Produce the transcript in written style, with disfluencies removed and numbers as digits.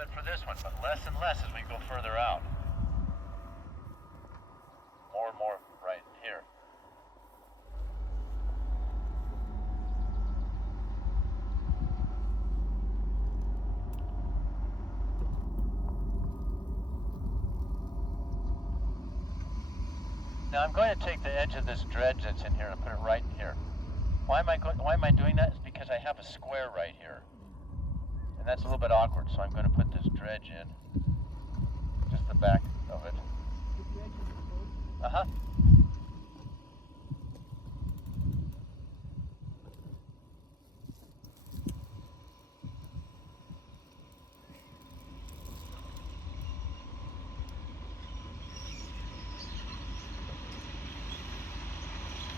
bit for this one, but less and less as we go further out. More and more right here. Now I'm going to take the edge of this dredge that's in here and put it right in here. Why am I doing that? It's because I have a square right here. And that's a little bit awkward, so I'm going to put this dredge in. Just the back of it. Uh-huh.